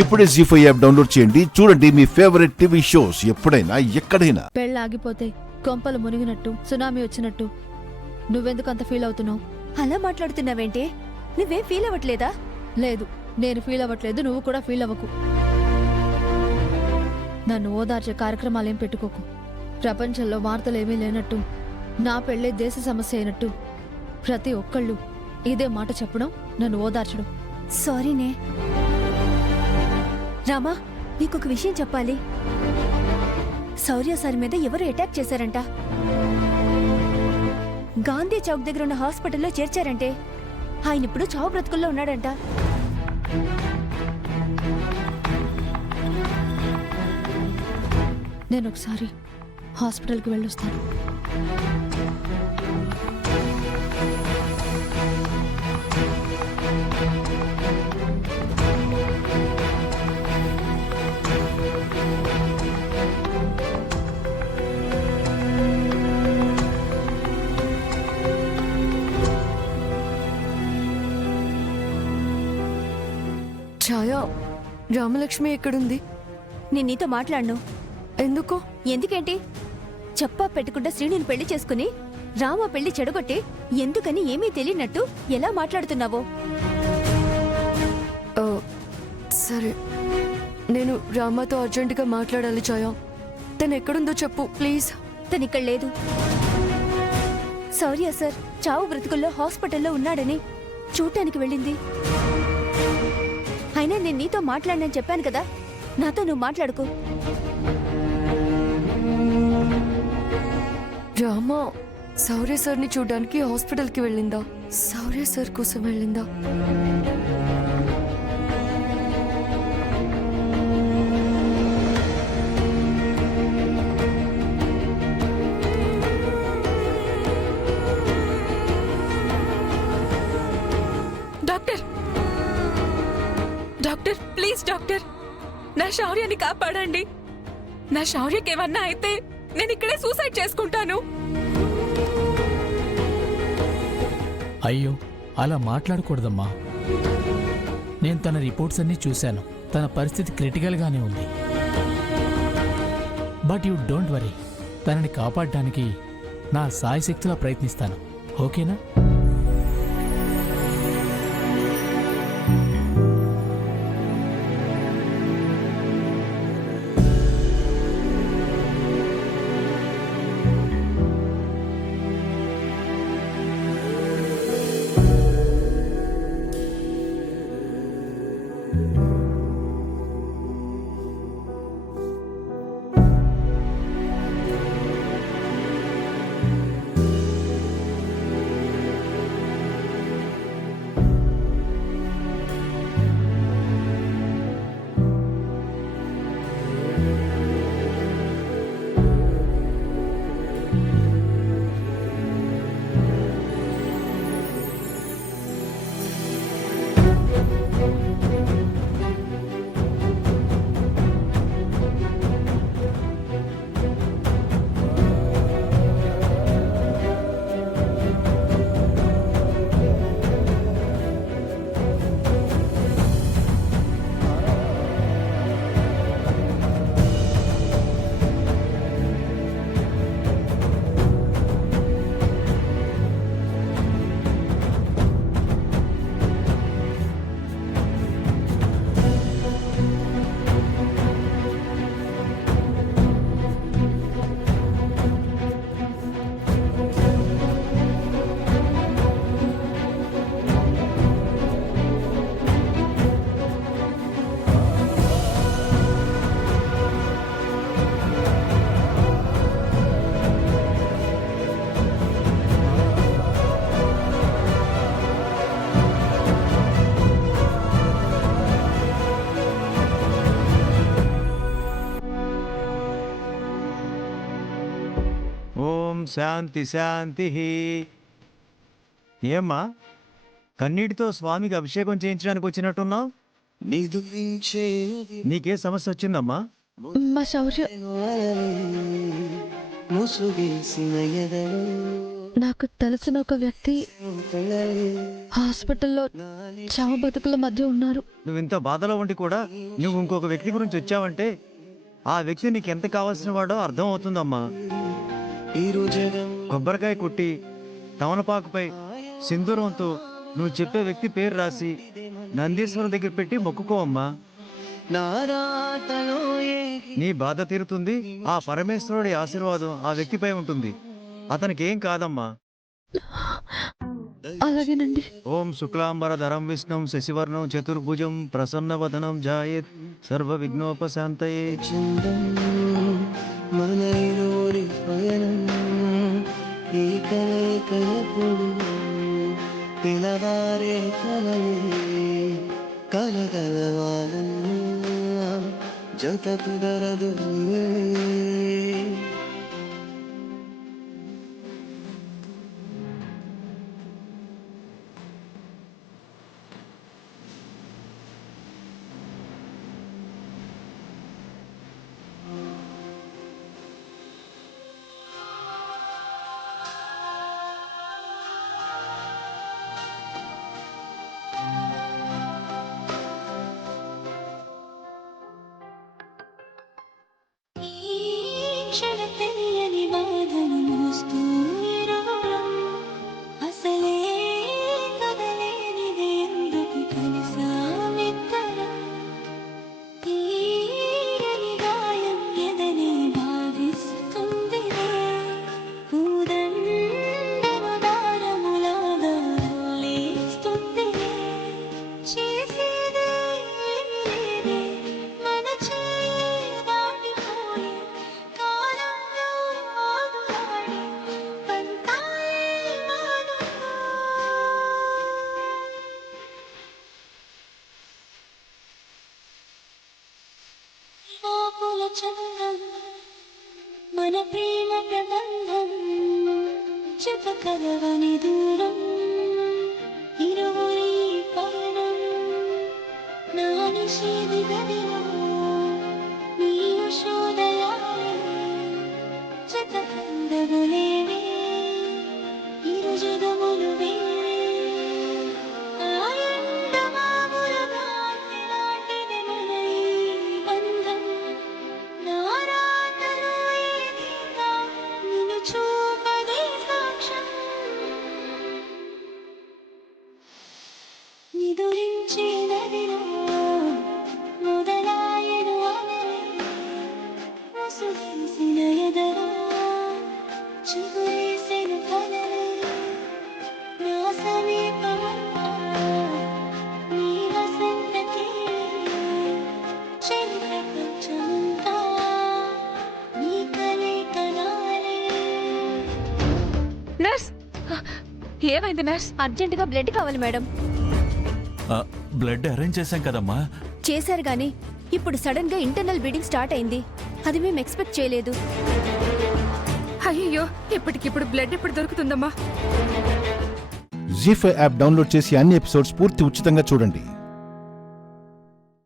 ఇప్పుడే జీ5 app download చేయండి. చూడండి మీ ఫేవరెట్ టీవీ షోస్ ఎప్పుడైనా ఎక్కడైనా. పెళ్ళి ఆగిపోతే కొంపలు మునిగినట్టు, సునామీ వచ్చినట్టు నువ్వెందుకు అంత ఫీల్ అవుతున్నావు? అలా మాట్లాడుతున్నావేంటే? నువ్వేం ఫీల్ అవ్వట్లేదా? లేదు, నేను ఫీల్ అవ్వట్లేదు, నువ్వు కూడా ఫీల్ అవ్వకు. నన్ను ఓదార్చే కార్యక్రమాలేం పెట్టుకోకు. ప్రపంచంలో వార్తలేమీ లేనట్టు, నా పెళ్ళే దేశ సమస్య అయినట్టు ప్రతి ఒక్కళ్ళు ఇదే మాట చెప్పడం, నన్ను ఓదార్చడం. సారీనే రామా, నీకొక విషయం చెప్పాలి. శౌర్య సార్ మీద ఎవరు అటాక్ చేశారంట. గాంధీ చౌక్ దగ్గర ఉన్న హాస్పిటల్లో చేర్చారంటే. ఆయన ఇప్పుడు చావు బ్రతుకుల్లో ఉన్నాడంట. నేను ఒకసారి హాస్పిటల్కి వెళ్ళొస్తాను. ఛాయా, రామలక్ష్మి ఎక్కడుంది? నేను నీతో మాట్లాడను. ఎందుకు? ఎందుకేంటి? చెప్పా పెట్టకుండా శ్రీనిని పెళ్లి చేసుకుని రామ పెళ్లి చెడగొట్టి ఎందుకని ఏమీ తెలియనట్టు ఎలా మాట్లాడుతున్నావో? ఆ, సరే, నేను రామాతో అర్జెంటుగా మాట్లాడాలి. ఛాయా, తను ఎక్కడుందో చెప్పు ప్లీజ్. తనిక్కడ లేదు. శౌర్య సార్ చావు బ్రతుకుల్లో హాస్పిటల్లో ఉన్నాడని చూడటానికి వెళ్ళింది. అయినా నేను నీతో మాట్లాడనని చెప్పాను కదా, నాతో నువ్వు మాట్లాడుకో. రామా శౌర్య సార్ని చూడడానికి హాస్పిటల్కి వెళ్ళిందా? శౌర్య సార్ కోసం వెళ్ళిందా? డాక్టర్, డాక్టర్ ప్లీజ్ డాక్టర్, నా శౌర్యాన్ని కాపాడండి. నా శౌర్యకి ఏమన్నా అయితే నేను ఇక్కడే సూసైడ్ చేసుకుంటాను. అయ్యో, అలా మాట్లాడకూడదమ్మా. నేను తన రిపోర్ట్స్ అన్నీ చూశాను. తన పరిస్థితి క్రిటికల్గానే ఉంది. బట్ యూ డోంట్ వరీ, తనని కాపాడడానికి నా సాయశక్తిలా ప్రయత్నిస్తాను. ఓకేనా? శాంతి శాంతి. ఏమ్మా, కన్నీటితో స్వామికి అభిషేకం చేయించడానికి వచ్చినట్టున్నావు? నీకే సమస్య వచ్చిందమ్మా? మా శౌర్య నాకు తెలిసిన ఒక వ్యక్తి హాస్పిటల్లో చావు బతుకుల మధ్య ఉన్నారు. నువ్వు ఇంత బాధలో ఉండి కూడా నువ్వు ఇంకొక వ్యక్తి గురించి వచ్చావంటే ఆ వ్యక్తి నీకు ఎంత కావాల్సిన వాడో అర్థం అవుతుందమ్మా. కొబ్బరికాయ కొట్టి తమలపాకుపై సింధూరంతో నువ్వు చెప్పే వ్యక్తి పేరు రాసి నందీశ్వరం దగ్గర పెట్టి మొక్కుకో అమ్మా. నీ బాధ తీరుతుంది. ఆ పరమేశ్వరుడి ఆశీర్వాదం ఆ వ్యక్తిపై ఉంటుంది. అతనికి ఏం కాదమ్మా. అలాగేనండి. ఓం శుక్లాంబరధరం విష్ణుం శశివర్ణం చతుర్భుజం ప్రసన్నవదనం జాయేత్ సర్వ విఘ్నోపశాంతయే. జత కుదరదు. తెలియని బాధను మోస్తూ అసలే కదలేనిదే ఎందుకు కలిసామిద్దరం తీయని గాయం ఎదనే బాధిస్తుంది పూదండము దారములాగా లేస్తుంది చేసేదే లేదే మన చేయి దాటిపోయి కాలంలో ఆగులాడి పంతాయి మానుకో. ఆకుల చంద్రం మన ప్రేమ ప్రబంధం చెత కలవని దూరం ఇరువురి పయనం నా నిషేధి గదిలో నీ యశోదయాలే చెత కందగులేవే ఇరు జగములు వేరే ఆయండ మాముల కాంతి లాంటిది మన ఈ బంధం నారాతలో ఏదీగా నిన్ను చూపదే సాక్ష్యం నిదురించే నదిలో మొదలాయను అలలే ముసుగేసిన ఎదలో చిగురేసెను కలలే నా సమీపమంతా నీ వసంతకే చెలి ప్రపంచమంతా నీ కలే కనాలే. నర్స్, ఏమైంది నర్స్? అర్జెంటుగా బ్లడ్ కావాలి మేడం. బ్లడ్ అరేంజ్ చేశాం కదమ్మా. చేశారు గాని ఇప్పుడు సడన్ గా ఇంటర్నల్ బ్లీడింగ్ స్టార్ట్ అయింది. అది మేము ఎక్స్పెక్ట్ చేయలేదు. అయ్యో, ఇప్పటికిప్పుడు బ్లడ్ ఎప్పుడు దొరుకుతుందమ్మా? జీ5 యాప్ డౌన్లోడ్ చేసి అన్ని ఎపిసోడ్స్ పూర్తి ఉచితంగా చూడండి.